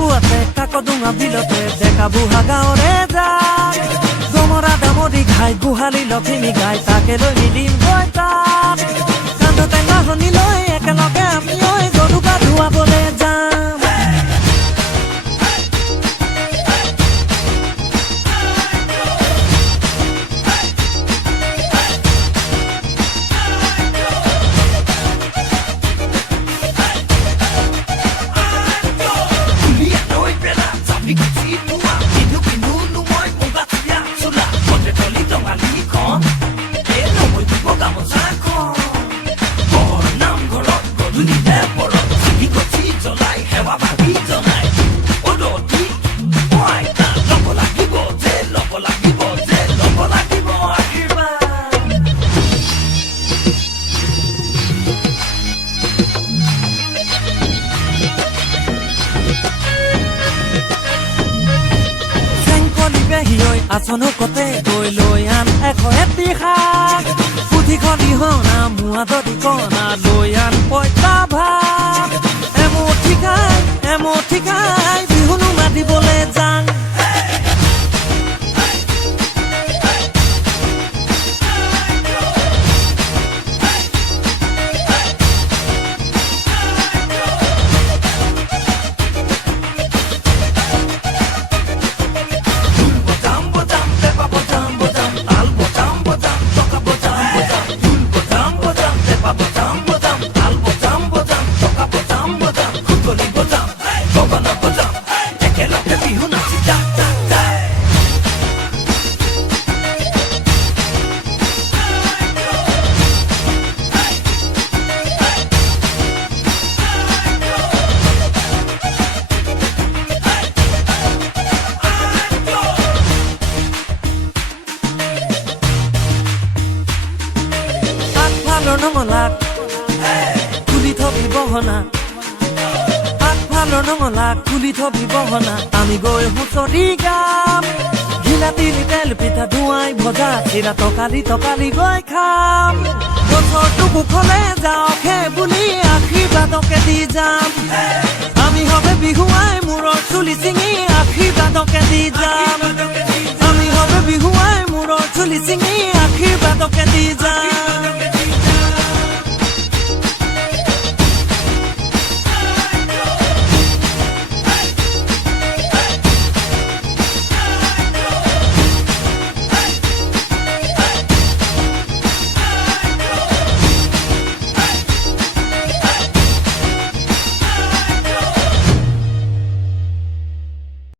পুৱাতে কাকডোঙা বিলতে ডেকা বুঢ়া গাঁৱৰে যায় গমৰা দামৰি ঘাই গোহালি লখিমী গাই তাকে লৈ মিলিম গৈ তাত কান্ধতে নাহনি লৈ একেলগে আমি ঐ গৰু গা ধুৱাবলৈ যাম আচনো কতে গৈ লৈ আন এশটি শাক পুথিখন দিহনা মুৱাদতি কণা লৈ আন পইতা ভাত এমুঠি খাই বিহুনো মাতিবলৈ যাং নঙলাক খুলি থবি বহনা আগফালৰ নঙলাক খুলি থবি বহনা আমি গৈ হুঁচৰি গাম ঘিলাতি তেল পিঠা ধুৱাই ভজা চিৰা তকালি গৈ খাম বছৰটো কুশলে যাওকহে বুলি আশীৰ্বাদকে দি যাম আমি হবে বিহুৱাই মূৰৰ চুলি চিঙি আশীৰ্বাদকে দি যাম আমি হবে বিহুৱাই মূৰৰ চুলি চিঙি আশীৰ্বাদকে দি যাম